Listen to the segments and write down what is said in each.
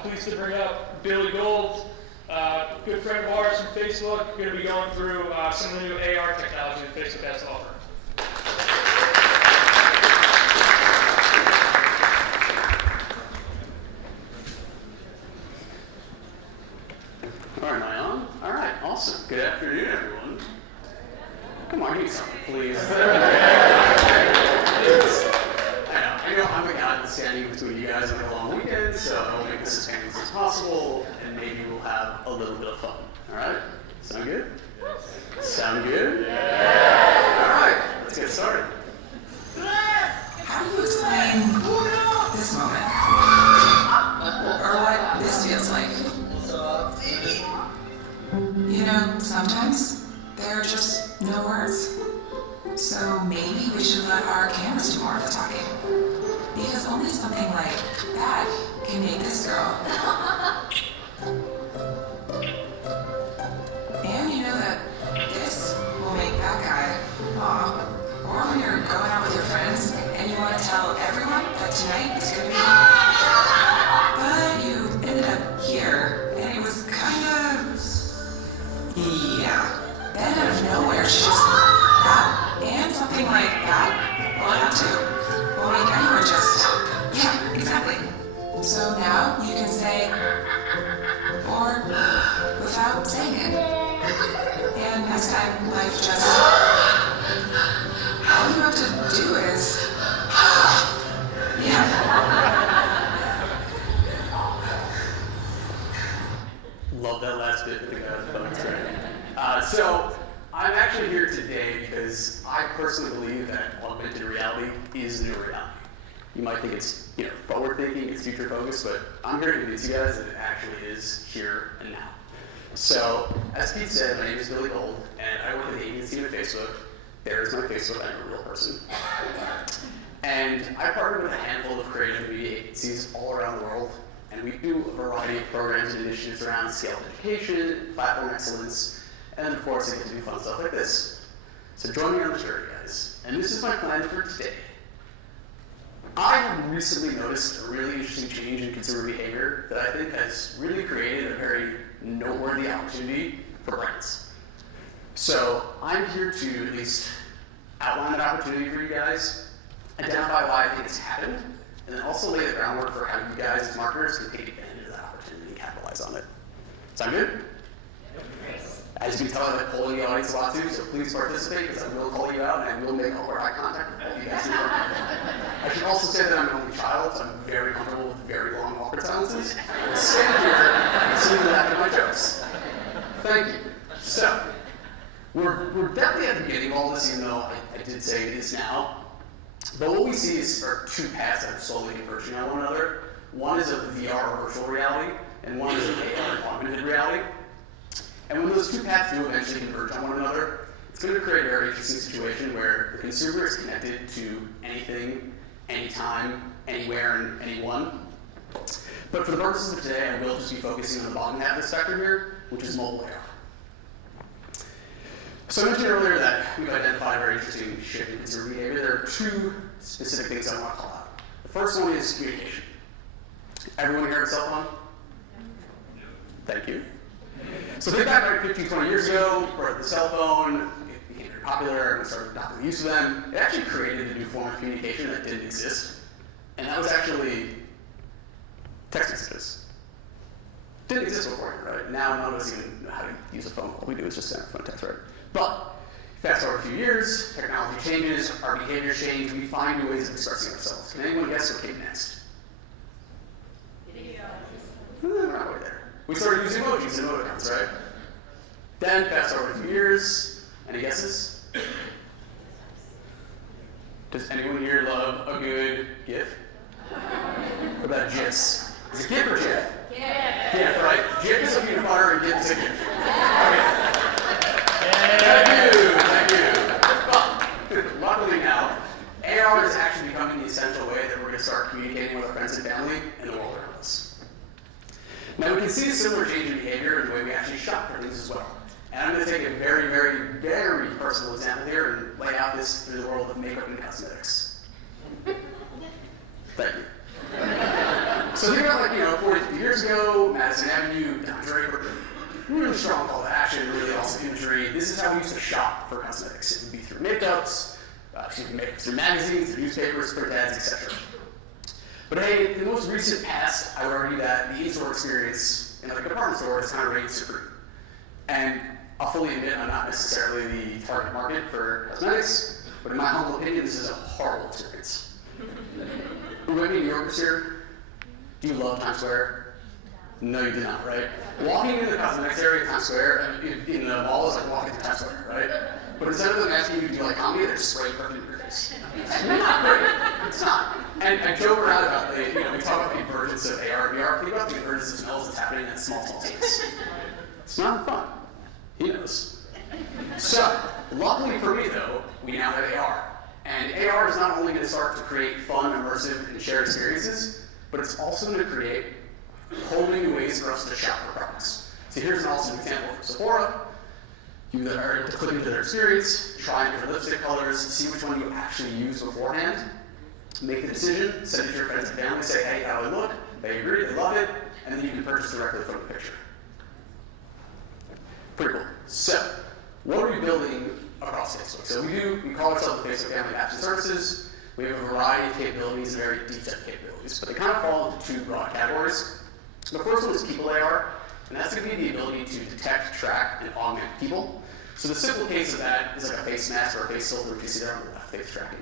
Pleased to bring up Billy Gold, good friend of ours from Facebook. Going to be going through some of the new AR technology that Facebook has to offer. All right, am I on? All right, awesome. Good afternoon, everyone. Come on, give me something, please. I know I'm a guy that's standing between you guys on a long weekend, so I'll make this as painless as possible, and maybe we'll have a little bit of fun. All right? Sound good? Sound good? Yeah. All right, let's get started. How do you explain this moment? Or what this feels like? You know, sometimes there are just no words. So maybe we should let our cameras do more of the talking. Because only something like that can make this girl. And you know that this will make that guy. Aw. Or when you're going out with your friends and you want to tell everyone that tonight is going to be. But you ended up here, and it was kind of. Yeah. Then out of nowhere, she just. That and something like that. Well, that too. Will make anyone just. Yeah, exactly. So now you can say. Or without saying it. And next time, life just. All you have to do is. Yeah. Love that last bit with the guy with the phones, right? So, I'm actually here today because I personally believe that augmented reality is the new reality. You might think it's, forward-thinking, it's future-focused, but I'm here to convince you guys that it actually is here and now. So, as Pete said, my name is Billy Gold, and I work at the agency at Facebook. There's my Facebook, I'm a real person. And I partner with a handful of creative media agencies all around the world, and we do a variety of programs and initiatives around scaled education, platform excellence, and of course I get to do fun stuff like this. So join me on the journey, guys. And this is my plan for today. I have recently noticed a really interesting change in consumer behavior that I think has really created a very noteworthy opportunity for brands. So I'm here to at least outline that opportunity for you guys, identify why I think it's happened, and then also lay the groundwork for how you guys as marketers can take advantage of that opportunity and capitalize on it. Sound good? As you can tell, I'm polling the audience a lot too, so please participate because I will call you out and I will make awkward eye contact with all you guys in front of me. I should also say that I'm an only child, so I'm very comfortable with very long awkward silences. I will stand here and see you after my jokes. Thank you. So, we're definitely at the beginning of all this, even though I did say it is now. But what we see are two paths that are slowly converging on one another. One is of VR or virtual reality, and one is of AR and augmented reality. And when those two paths do eventually converge on one another, it's going to create a very interesting situation where the consumer is connected to anything, anytime, anywhere, and anyone. But for the purposes of today, I will just be focusing on the bottom half of the spectrum here, which is mobile AR. So I mentioned earlier that we've identified a very interesting shift in consumer behavior. There are two specific things I want to call out. The first one is communication. Everyone here have a cell phone? Thank you. So think back like 15, 20 years ago, where the cell phone became very popular, and we started adopting the use of them. It actually created a new form of communication that didn't exist. And that was actually text messages. Didn't exist before, right? Now none of us even know how to use a phone. All we do is just send our phone text, right? But fast forward a few years, technology changes, our behaviors change, we find new ways of expressing ourselves. Can anyone guess what came next? We're not quite there. We started using emojis and emoticons, right? Then, fast forward a few years, any guesses? Does anyone here love a good GIF? What about GIFs? Is it GIF or GIF? GIF, right? GIF is a peanut butter and GIF is a GIF. Okay. Thank you. But, luckily now, AR is actually becoming the essential way that we're going to start communicating with our friends and family in the world around us. Now we can see a similar change in behavior in the way we actually shop for things as well. And I'm going to take a very, very, very personal example here and lay out this through the world of makeup and cosmetics. Thank you. So think about 40, 50 years ago, Madison Avenue, Don Draper, really strong call to action, really awesome imagery. This is how we used to shop for cosmetics. It would be through makeups, through magazines, through newspapers, print ads, etc. But hey, in the most recent past, I would argue that the in-store experience in a department store is kind of reigned supreme. And I'll fully admit I'm not necessarily the target market for cosmetics, but in my humble opinion, this is a horrible experience. Who any New Yorkers here? Do you love Times Square? No, you do not, right? Walking into the cosmetics area of Times Square in the mall is like walking to Times Square, right? But instead of them asking you to do like comedy, they're just spraying perfume in your face. It's not great. It's not. And I joke around about we talk about the emergence of AR and VR. Think about the emergence of smells that's happening in small things. It's not fun. He knows. So, luckily for me though, we now have AR. And AR is not only going to start to create fun, immersive, and shared experiences, but it's also going to create whole new ways for us to shop for products. So here's an awesome example from Sephora. You are able to click into their experience, try different lipstick colors, see which one you actually use beforehand, make the decision, send it to your friends and family, say, hey, how do I look? They agree, they love it, and then you can purchase directly from the picture. Pretty cool. So, what are we building across Facebook? So we call ourselves the Facebook family of apps and services. We have a variety of capabilities, and very deep set of capabilities, but they kind of fall into two broad categories. The first one is people AR, and that's going to be the ability to detect, track, and augment people. So the simple case of that is like a face mask or a face filter, which you see there on the left, face tracking.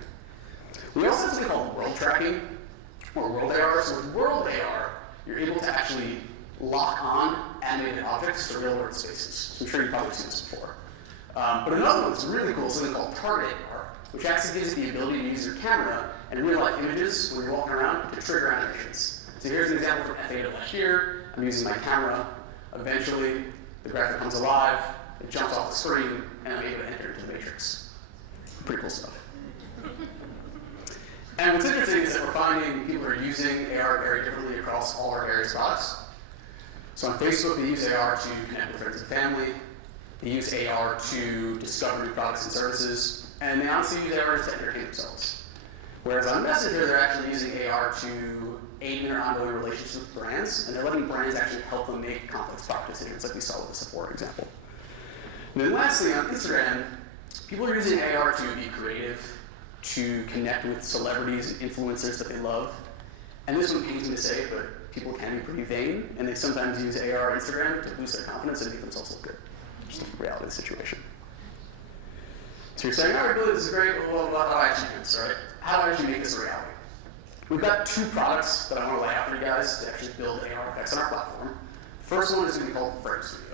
We also have something called world tracking, or world AR. So with world AR, you're able to actually lock on animated objects to real world spaces. So I'm sure you've probably seen this before. But another one that's really cool is something called target AR, which actually gives you the ability to use your camera and real life images when you're walking around to trigger animations. So here's an example from F8 of last year. I'm using my camera. Eventually, the graphic comes alive, it jumps off the screen, and I'm able to enter into the matrix. Pretty cool stuff. And what's interesting is that we're finding people are using AR very differently across all our various products. So on Facebook, they use AR to connect with friends and family. They use AR to discover new products and services. And they honestly use AR to entertain themselves. Whereas on Messenger, they're actually using AR to aid in their ongoing relationships with brands, and they're letting brands actually help them make complex product decisions, like we saw with the Sephora example. And then lastly, on Instagram, people are using AR to be creative, to connect with celebrities and influencers that they love. And this one pains me to say, but people can be pretty vain, and they sometimes use AR and Instagram to boost their confidence and make themselves look good. Just the reality of the situation. So you're saying, all right, Billy, this is great, but how do I actually do this, right? How do I actually make this a reality? We've got two products that I want to lay out for you guys to actually build AR effects on our platform. The first one is going to be called Frame Studio.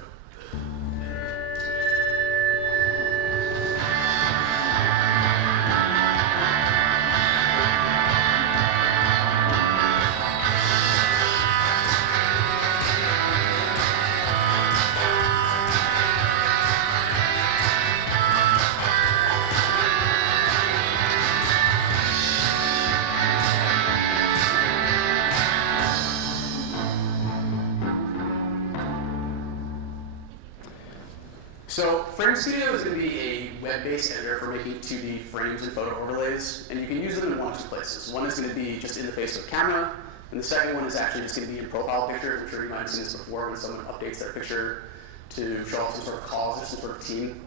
So Frame Studio is going to be a web-based editor for making 2D frames and photo overlays, and you can use them in one of two places. One is going to be just in the Facebook camera, and the second one is actually just going to be in profile pictures. I'm sure you might have seen this before when someone updates their picture to show off some sort of cause or some sort of team.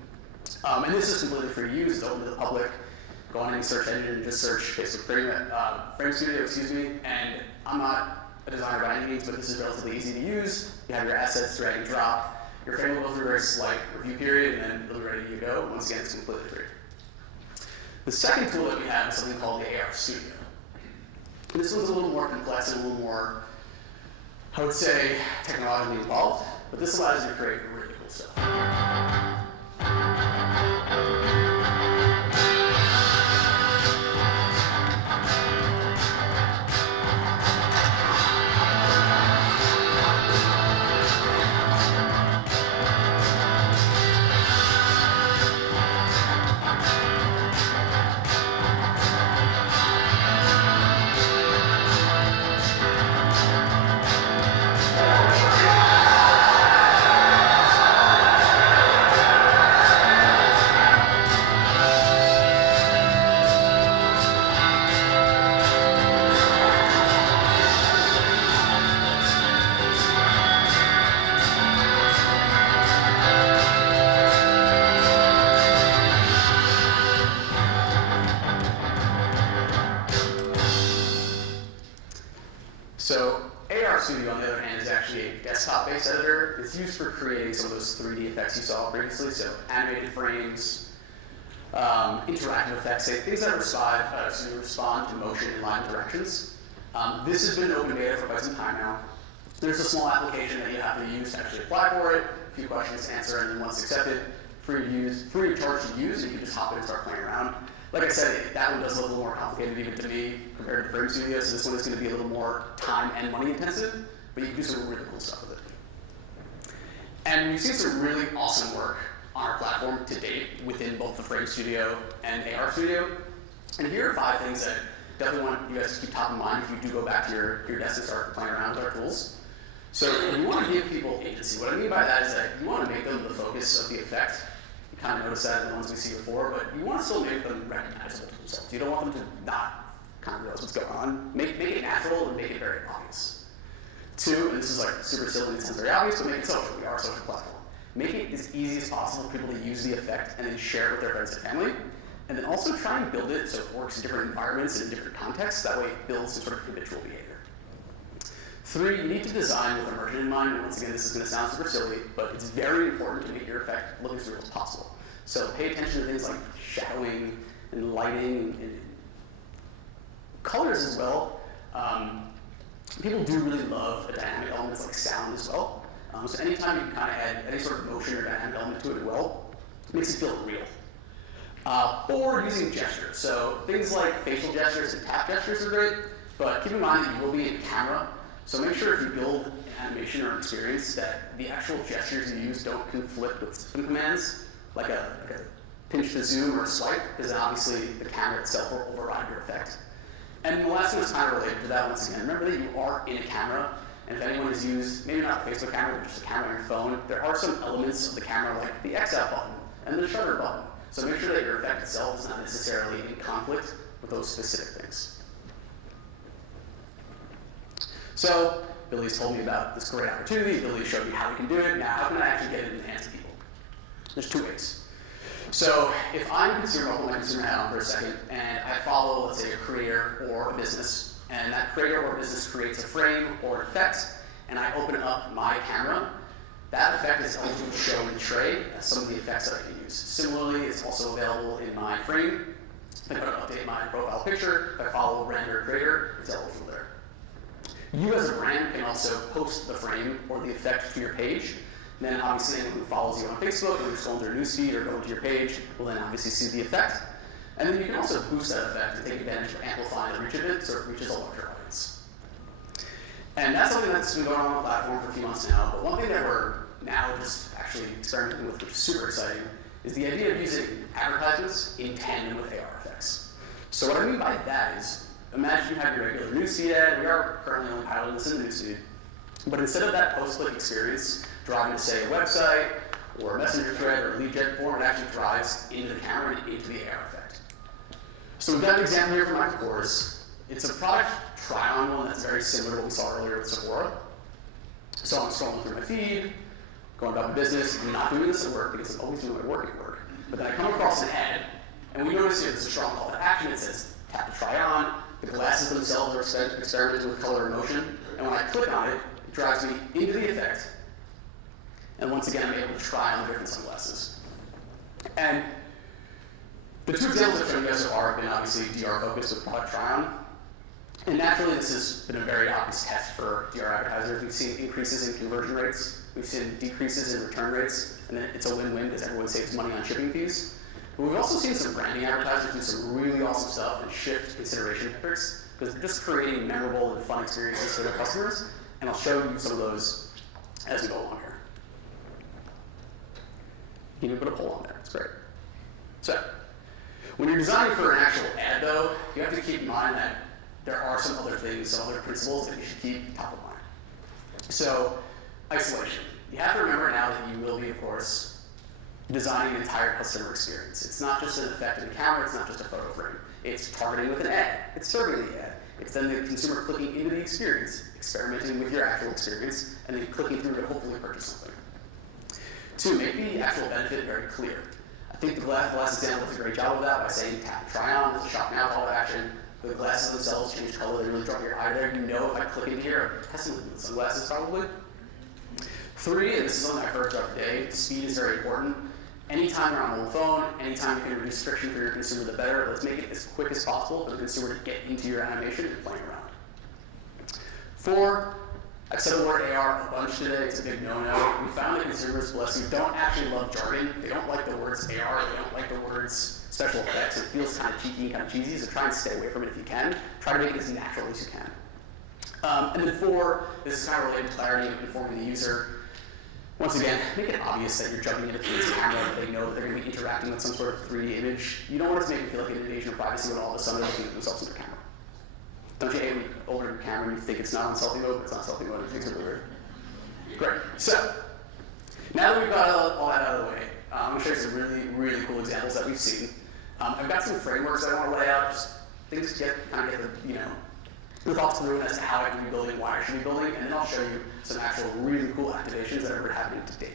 And this is completely free to use. It's open to the public. Go on any search engine and just search Facebook Frame Studio, and I'm not a designer by any means, but this is relatively easy to use. You have your assets, drag and drop. Your frame will go through a very slight review period, and then it'll be ready to go. Once again, it's completely free. The second tool that we have is something called the AR Studio. And this one's a little more complex and a little more, I would say, technologically involved, but this allows you to create really cool stuff. other hand, is actually a desktop-based editor. It's used for creating some of those 3D effects you saw previously, so animated frames, interactive effects, things that respond to motion and line interactions. This has been open beta for quite some time now. There's a small application that you have to use to actually apply for it, a few questions to answer, and then once accepted, free of charge to use, and you can just hop in and start playing around. Like I said, that one does look a little more complicated even to me compared to Frame Studio, so this one is going to be a little more time and money intensive, but you can do some really cool stuff with it. And we've seen some really awesome work on our platform to date within both the Frame Studio and AR Studio. And here are 5 things that I definitely want you guys to keep top of mind if you do go back to your desk and start playing around with our tools. So you want to give people agency. What I mean by that is that you want to make them the focus of the effect. You kind of notice that in the ones we see before, but you want to still make them recognizable to themselves. You don't want them to not kind of realize what's going on. Make it natural and make it very obvious. 2, and this is like super silly and it sounds very obvious, but make it social. We are a social platform. Make it as easy as possible for people to use the effect and then share it with their friends and family. And then also try and build it so it works in different environments and in different contexts. That way it builds some sort of habitual behavior. 3, you need to design with immersion in mind. And once again, this is going to sound super silly, but it's very important to make your effect look as real as possible. So pay attention to things like shadowing and lighting and colors as well. People do really love the dynamic elements like sound as well. So anytime you can kind of add any sort of motion or dynamic element to it as well, it makes it feel real. 4, using gestures. So things like facial gestures and tap gestures are great, but keep in mind that you will be in camera. So make sure if you build an animation or an experience that the actual gestures you use don't conflict with system commands, like a pinch to zoom or a swipe, because then obviously the camera itself will override your effect. And the last one is kind of related to that once again. Remember that you are in a camera, and if anyone has used, maybe not a Facebook camera, but just a camera on your phone, there are some elements of the camera like the X out button and the shutter button. So make sure that your effect itself is not necessarily in conflict with those specific things. So Billy's told me about this great opportunity. Billy showed me how we can do it. Now, how can I actually get it in the hands of people? There's 2 ways. So if I'm a consumer, I'll put my consumer hat on for a second, and I follow, let's say, a creator or a business, and that creator or business creates a frame or effect, and I open up my camera, that effect is eligible to show in the tray as some of the effects that I can use. Similarly, it's also available in my frame. If I update my profile picture, if I follow a brand or a creator, it's eligible there. You as a brand can also post the frame or the effect to your page. Then obviously anyone who follows you on Facebook or who's going through a newsfeed or going to your page will then obviously see the effect. And then you can also boost that effect and take advantage of amplifying the reach of it so it reaches a larger audience. And that's something that's been going on the platform for a few months now. But one thing that we're now just actually experimenting with, which is super exciting, is the idea of using advertisements in tandem with AR effects. So what I mean by that is, imagine you have your regular newsfeed ad. We are currently only piloting this in the newsfeed. But instead of that post-click experience driving to, say, a website or a messenger thread or a lead gen form, it actually drives into the camera and into the AR effect. So we've got an example here from Michael Kors. It's a product try-on one that's very similar to what we saw earlier with Sephora. So I'm scrolling through my feed, going about my business. I'm not doing this at work because I'm always doing my work at work. But then I come across an ad, and we notice here there's a strong call to action. It says tap to try on. The glasses themselves are experimenting with color and motion. And when I click on it, it drives me into the effect. And once again, I'm able to try on the different sunglasses. And the 2 examples I've shown you guys so far have been obviously DR focused with product try-on. And naturally, this has been a very obvious test for DR advertisers. We've seen increases in conversion rates. We've seen decreases in return rates. And then it's a win-win because everyone saves money on shipping fees. But we've also seen some branding advertisers do some really awesome stuff and shift consideration metrics because they're just creating memorable and fun experiences for their customers. And I'll show you some of those as we go along here. You can put a poll on there. It's great. So, when you're designing for an actual ad, though, you have to keep in mind that there are some other things, some other principles that you should keep top of mind. So, isolation. You have to remember now that you will be, of course, designing an entire customer experience. It's not just an effect in the camera. It's not just a photo frame. It's targeting with an ad. It's serving the ad. It's then the consumer clicking into the experience, experimenting with your actual experience, and then clicking through to hopefully purchase something. 2, make the actual benefit very clear. I think the last example does a great job of that by saying tap to try on, there's a shop now call to action. The glasses themselves change color, they really draw your eye there. You know if I click into here, I'm testing with sunglasses probably. 3, and this is something I've heard throughout the day, speed is very important. Anytime you're on a mobile phone, anytime you can reduce friction for your consumer, the better. Let's make it as quick as possible for the consumer to get into your animation and playing around. 4, I've said the word AR a bunch today, it's a big no-no. We found that consumers, bless you, don't actually love jargon. They don't like the words AR, they don't like the words special effects. It feels kind of cheeky and kind of cheesy, so try and stay away from it if you can. Try to make it as natural as you can. And then 4, this is kind of related to clarity and informing the user. Once again, make it obvious that you're jumping into the camera, that they know that they're going to be interacting with some sort of 3D image. You don't want to make it feel like an invasion of privacy when all of a sudden they're looking at themselves in their camera. Don't you hate when you open your camera and you think it's not on selfie mode, but it's not selfie mode, and things are really weird? Great. So, now that we've got all that out of the way, I'm going to show you some really, really cool examples that we've seen. I've got some frameworks that I want to lay out, just things to kind of get the thoughts through as to how I can be building, why I should be building, and then I'll show you some actual really cool activations that are happening to date.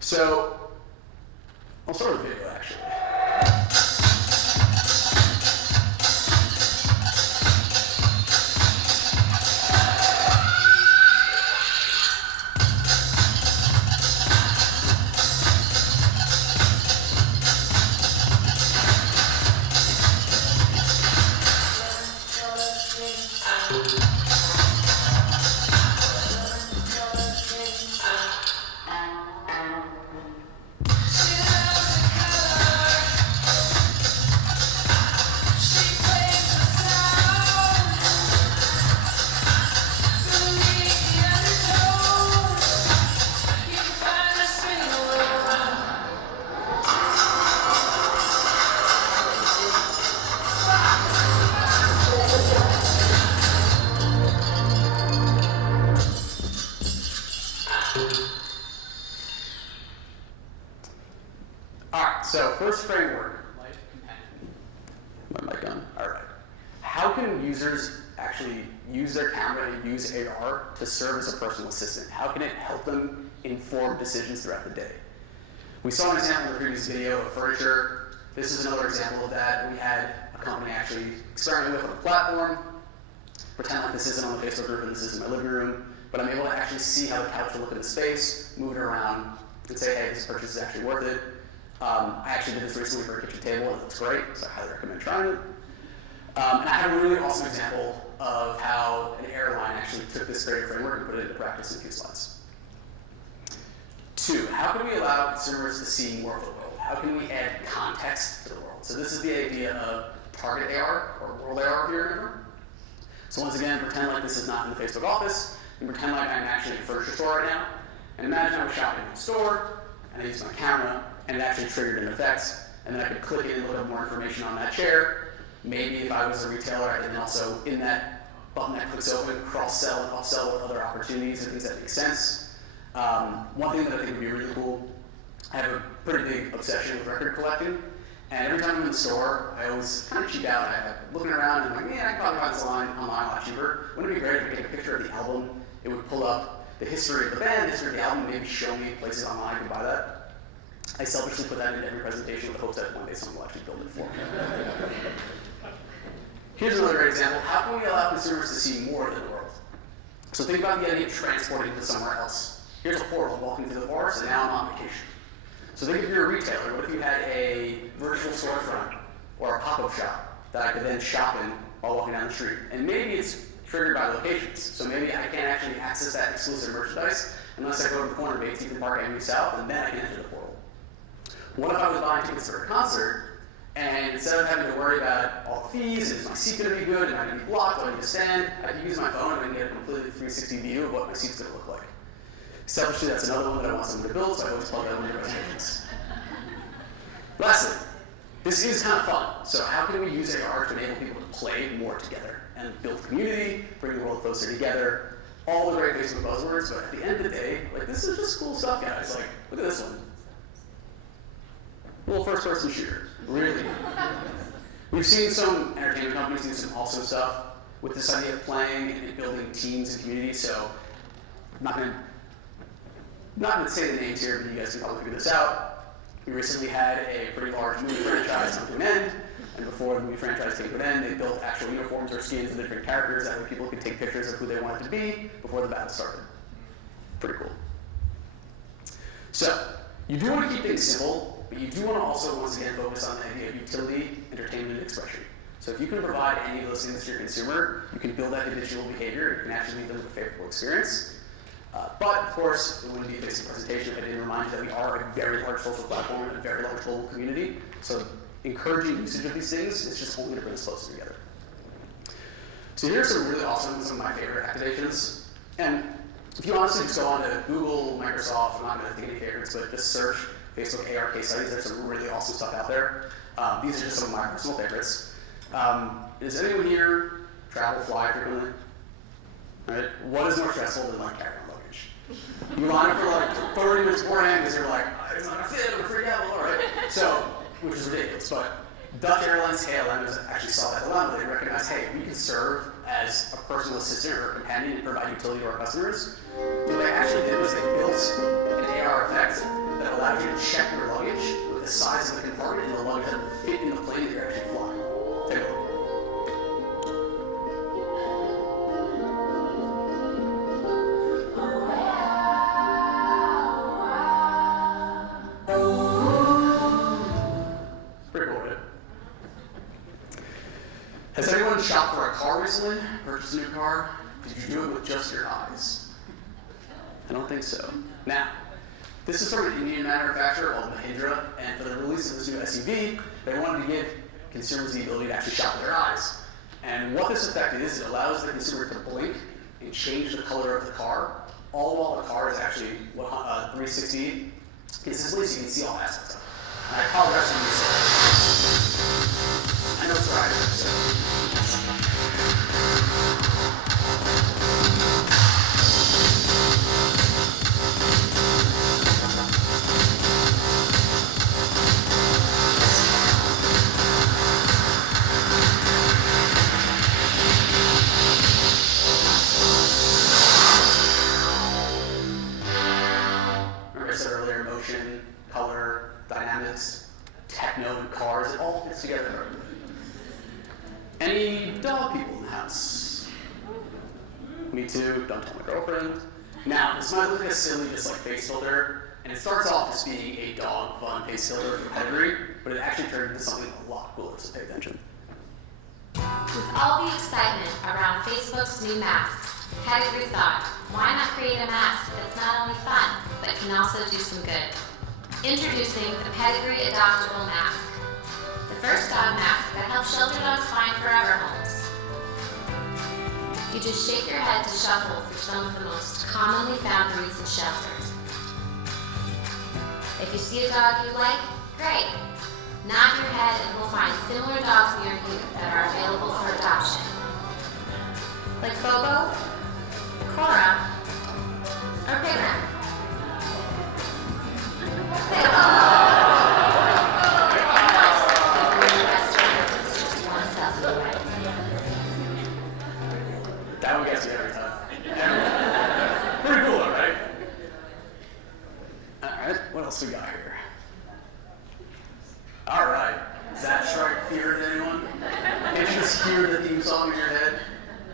So, I'll start with video actually. So first framework, life companion. My mic on? All right. How can users actually use their camera and use AR to serve as a personal assistant? How can it help them inform decisions throughout the day? We saw an example in the previous video of furniture. This is another example of that. We had a company actually experiment with on a platform. Pretend like this isn't on the Facebook group and this is in my living room, but I'm able to actually see how the couch will look in the space, move it around, and say, hey, this purchase is actually worth it. I actually did this recently for a kitchen table, and it looks great, so I highly recommend trying it. And I had a really awesome example of how an airline actually took this great framework and put it into practice in a few slides. 2, how can we allow consumers to see more of the world? How can we add context to the world? So this is the idea of target AR, or world AR here, remember? So once again, pretend like this is not in the Facebook office, and pretend like I'm actually in a furniture store right now. And imagine I was shopping in a store, and I used my camera, and it actually triggered an effect, and then I could click in and look up more information on that chair. Maybe if I was a retailer, I could then also, in that button that clicks open, cross-sell and upsell with other opportunities and things that make sense. One thing that I think would be really cool, I have a pretty big obsession with record collecting, and every time I'm in the store, I always kind of cheap out. I'm looking around and I'm like, yeah, I can probably find this online a lot cheaper. Wouldn't it be great if I take a picture of the album? It would pull up the history of the band, the history of the album, maybe show me places online I can buy that. I selfishly put that into every presentation with the hopes that one day someone will actually build it for me. Here's another great example. How can we allow consumers to see more of the world? So think about the idea of transporting to somewhere else. Here's a portal walking through the forest, and now I'm on vacation. So think if you're a retailer, what if you had a virtual storefront or a pop-up shop that I could then shop in while walking down the street? And maybe it's triggered by locations. So maybe I can't actually access that exclusive merchandise unless I go to the corner of 18th and Park Avenue South, and then I can enter the portal. What if I was buying tickets for a concert, and instead of having to worry about all the fees, is my seat going to be good, am I going to be blocked, do I need to stand, I can use my phone and I can get a completely 360 view of what my seat's going to look like. Selfishly, that's another one that I want someone to build, so I always plug that into reservations. Lastly, this is kind of fun. So how can we use AR to enable people to play more together and build community, bring the world closer together, all the great Facebook buzzwords, but at the end of the day, like, this is just cool stuff, guys. Like, look at this one. Little first-person shooter, really. We've seen some entertainment companies do some awesome stuff with this idea of playing and building teams and communities. So I'm not gonna say the names here, but you guys can probably figure this out. We recently had a pretty large movie franchise come to an end. And before the movie franchise came to an end, they built actual uniforms or skins of different characters that way people could take pictures of who they wanted to be before the battle started. Pretty cool. So, you do want to keep things simple, but you do want to also, once again, focus on the idea of utility, entertainment, and expression. So if you can provide any of those things to your consumer, you can build that habitual behavior, you can actually leave them with a favorable experience. But of course, it wouldn't be a basic presentation if I didn't remind you that we are a very large social platform and a very large global community. So encouraging usage of these things is just only going to bring us closer together. So here are some really awesome, some of my favorite activations. And if you honestly just go on to Google, Microsoft, I'm not going to think any favorites, but just search Facebook AR case studies. There's some really awesome stuff out there. These are just some of my personal favorites. Does anyone here travel, fly frequently? All right. What is more stressful than like carrying luggage? You line up for like 30 minutes beforehand because you're like, it's not gonna fit, I'm gonna freak out, all right? So, which is ridiculous, but Dutch Airlines KLM actually saw that dilemma. They recognized, hey, we can serve as a personal assistant or a companion and provide utility to our customers. So what they actually did was they built an AR effect that allowed you to check your luggage with the size of the compartment and the luggage that would fit in the plane that you're actually flying. Take a look. Has anyone shopped for a car recently? Purchased a new car? Did you do it with just your eyes? I don't think so. Now, this is from an Indian manufacturer called Mahindra, and for the release of this new SUV, they wanted to give consumers the ability to actually shop with their eyes. And what this effect is, it allows the consumer to blink and change the color of the car, all while the car is actually 360 consistently, so you can see all aspects of it. And I apologize for you. I know it's right. Remember I said earlier, motion, color, dynamics, techno, and cars, it all fits together. Any dog people in the house? Me too, don't tell my girlfriend. Now, this might look like a silly just like face filter, and it starts off as being a dog fun face filter for pedigree, but it actually turned into something a lot cooler, so pay attention. With all the excitement around Facebook's new masks, Pedigree thought, why not create a mask that's not only fun, but can also do some good? Introducing the Pedigree Adoptable Mask. The first dog mask that helps shelter dogs find forever homes. You just shake your head to shuffle through some of the most commonly found breeds in shelters. If you see a dog you like, great. Nod your head and we'll find similar dogs near you that are available for adoption. Like Bobo, Cora, or Pigman. That one gets you every time. Pretty cool, right? Alright, what else we got here? Alright, does that strike fear to anyone? Can't you just hear the theme song in your head?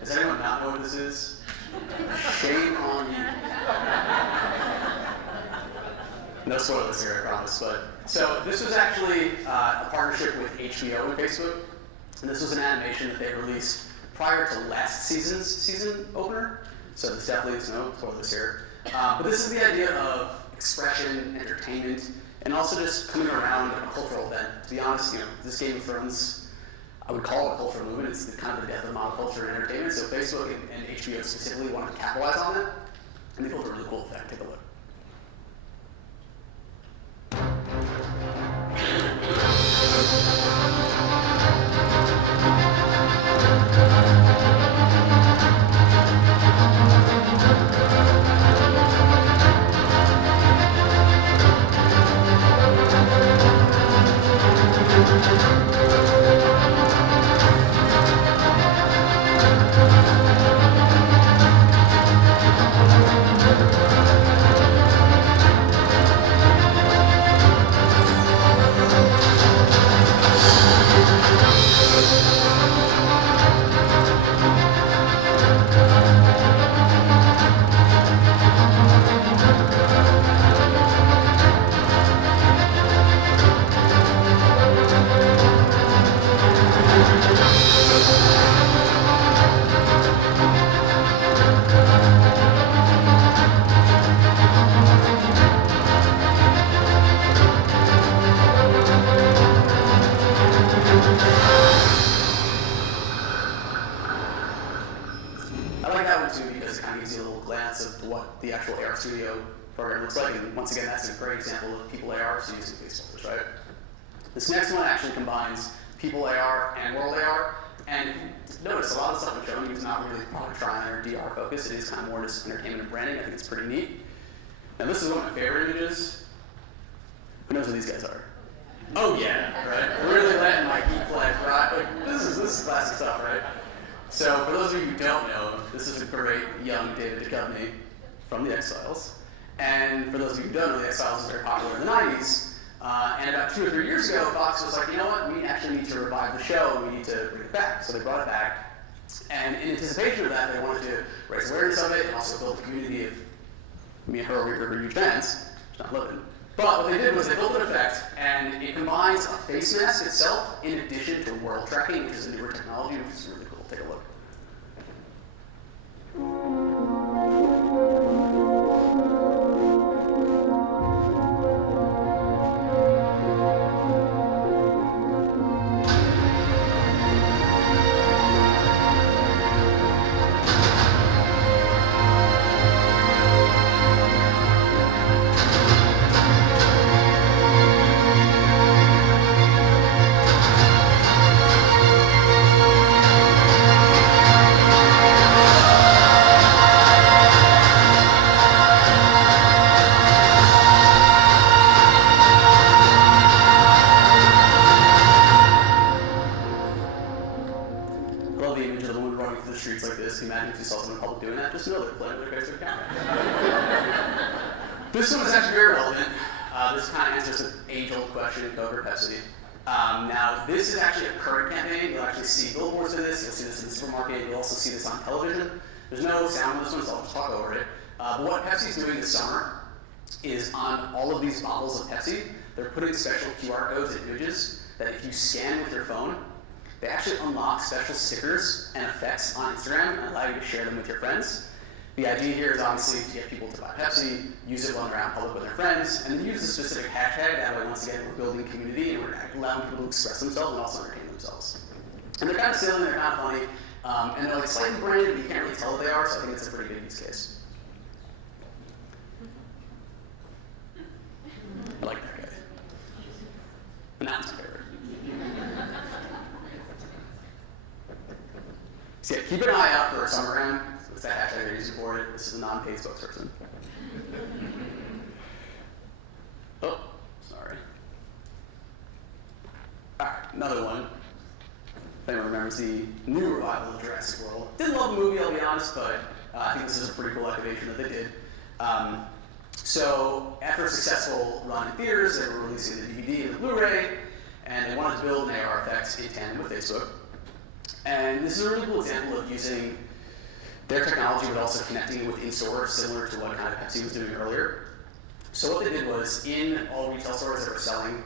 Does anyone not know what this is? Shame on you. No spoilers here, I promise. But so this was actually a partnership with HBO and Facebook, and this was an animation that they released prior to last season's season opener. So there's definitely no spoilers here. But this is the idea of expression, entertainment, and also just coming around a cultural event. To be honest, this Game of Thrones, I would call it a cultural movement. It's kind of the death of monoculture and entertainment. So Facebook and HBO specifically wanted to capitalize on that, and they built a really cool effect. Take a look. studio program looks like. And once again, that's a great example of people AR, so using face filters, right? This next one actually combines people AR and world AR. And notice a lot of the stuff I'm showing you is not really product trying or DR focused. It is kind of more just entertainment and branding. I think it's pretty neat. Now this is one of my favorite images. Who knows who these guys are? Oh yeah, right? Really letting my geek flag fly. Like, this is classic stuff, right? So for those of you who don't know, this is a great young David Duchovny from the X-Files. And for those of you who don't know, the X-Files was very popular in the 90s. And about 2 or 3 years ago, Fox was like, you know what, we actually need to revive the show, and we need to bring it back. So they brought it back. And in anticipation of that, they wanted to raise awareness of it and also build a community of me and her were huge fans. She's not living. But what they did was they built an effect, and it combines a face mask itself in addition to world tracking, which is a newer technology, which is really cool. Take a look. This one is actually very relevant. This kind of answers the age-old question, Coke or Pepsi. Now, this is actually a current campaign. You'll actually see billboards of this. You'll see this in the supermarket. You'll also see this on television. There's no sound on this one, so I'll just talk over it. But what Pepsi's doing this summer is on all of these bottles of Pepsi, they're putting special QR codes and images that if you scan with your phone, they actually unlock special stickers and effects on Instagram and allow you to share them with your friends. The idea here is obviously to get people to buy Pepsi, use it when they're out in public with their friends, and then use a specific hashtag. That way, once again, we're building community and we're allowing people to express themselves and also entertain themselves. And they're kind of silly, they're kind of funny, and they're like slightly branded, but you can't really tell what they are, so I think it's a pretty good use case. I like that guy. And that's my favorite. So yeah, keep an eye out for SummerGram. What's that hashtag they're using for it? This is a non-paid spokesperson. Oh, sorry. Alright, another one. If anyone remembers the new revival of Jurassic World. Didn't love the movie, I'll be honest, but I think this is a pretty cool activation that they did. So after a successful run in theaters, they were releasing the DVD and the Blu-ray, and they wanted to build an AR effect in tandem with Facebook. And this is a really cool example of using their technology, but also connecting it with in-store, similar to what kind of Pepsi was doing earlier. So what they did was, in all retail stores that were selling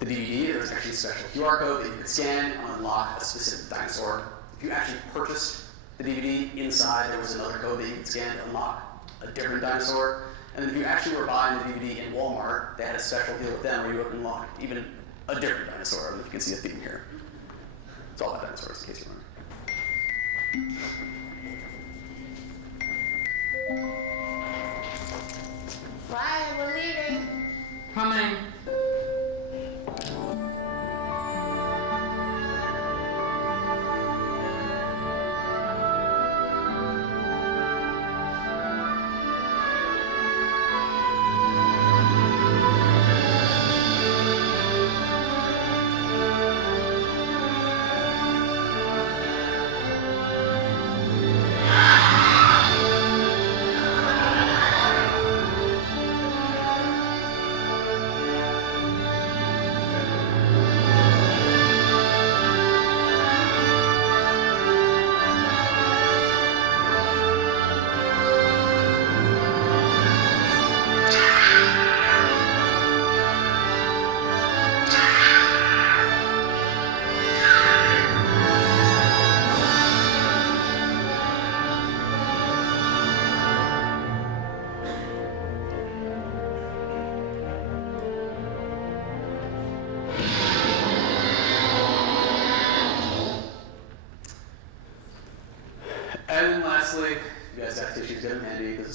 the DVD, there was actually a special QR code that you could scan and unlock a specific dinosaur. If you actually purchased the DVD, inside there was another code that you could scan to unlock a different dinosaur. And then if you actually were buying the DVD in Walmart, they had a special deal with them where you could unlock even a different dinosaur. I don't know if you can see a theme here. It's all about dinosaurs, in case you remember. Ryan, we're leaving. Coming.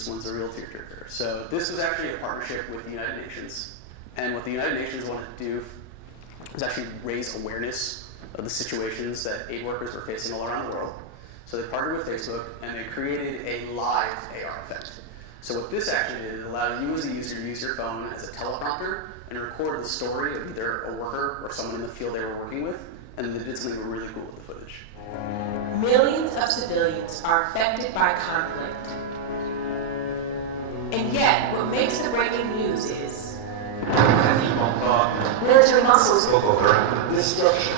this one's a real tearjerker. So this was actually a partnership with the United Nations. And what the United Nations wanted to do was actually raise awareness of the situations that aid workers were facing all around the world. So they partnered with Facebook and they created a live AR effect. So what this actually did, it allowed you as a user to use your phone as a teleprompter and record the story of either a worker or someone in the field they were working with, and they did something really cool with the footage. Millions of civilians are affected by conflict. And yet, what makes the breaking news is military muscles, destruction.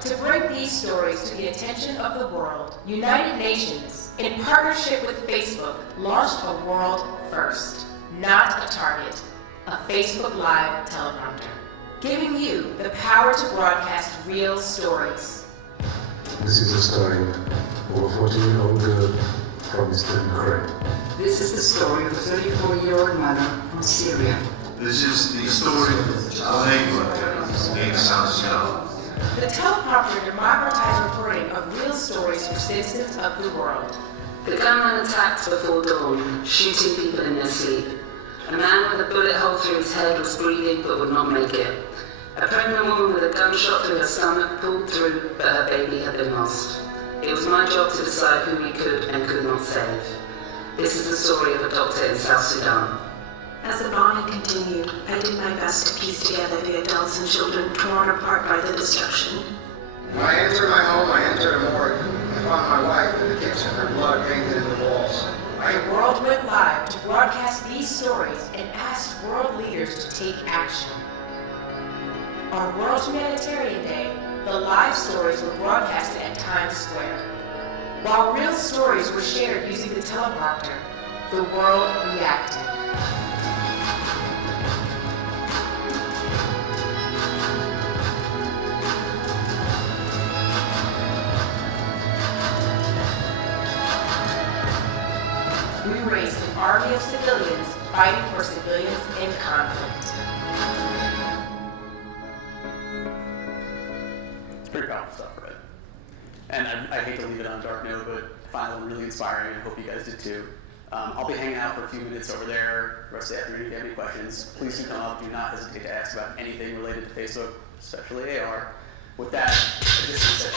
To bring these stories to the attention of the world, United Nations, in partnership with Facebook, launched a world first, not a target, a Facebook Live teleprompter, giving you the power to broadcast real stories. This is a story of a 14-year-old girl from Eastern Ukraine. This is the story of a 34-year-old mother from Syria. This is the story of aid workers in South Sudan. The teleprompter democratized reporting of real stories for citizens of the world. The gunman attacked before dawn, shooting people in their sleep. A man with a bullet hole through his head was breathing but would not make it. A pregnant woman with a gunshot through her stomach pulled through, but her baby had been lost. It was my job to decide who we could and could not save. This is the story of a doctor in South Sudan. As the bombing continued, I did my best to piece together the adults and children torn apart by the destruction. When I entered my home, I entered a morgue. I found my wife in the kitchen, her blood painted in the walls. The world went live to broadcast these stories and asked world leaders to take action. On World Humanitarian Day, the live stories were broadcasted at Times Square. While real stories were shared using the teleprompter, the world reacted. We raised an army of civilians fighting for civilians in conflict. It's pretty powerful stuff, right? And I hate to leave it on a dark note, but I found it really inspiring, and I hope you guys did too. I'll be hanging out for a few minutes over there the rest of the afternoon. If you have any questions, please do come up. Do not hesitate to ask about anything related to Facebook, especially AR. With that, I just want to say